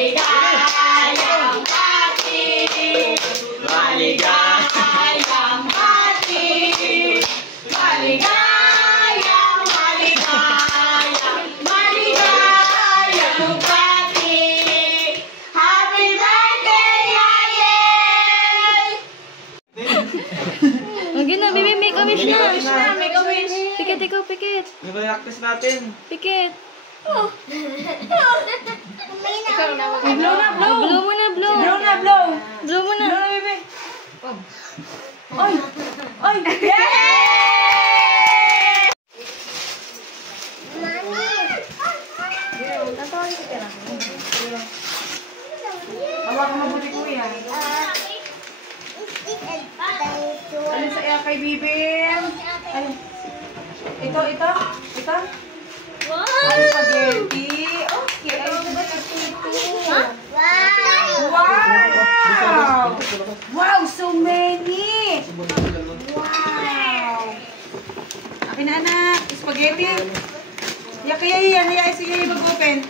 Maligayang bati! Maligayang bati! Maligayang, maligayang, maligayang bati! Happy birthday, Yael! Huwag na, baby, make a wish na. Make a wish. Pikit, ikaw, pikit. Yung practice natin. Pikit. Ikaw na, Blow na, blow. Blow mo na, blow. Blow na, blow. Blow mo na. Blow na, baby. Oy! Oy! Yay! Hawakan mo mabuti, kuya. Ano sa iya kay Bibim? Ano? Ito. Wow! Spaghetti. Okay. Wow! Wow, so many! Wow! Akin na, anak. Spaghetti. Kaya yan. Sige, mag-open.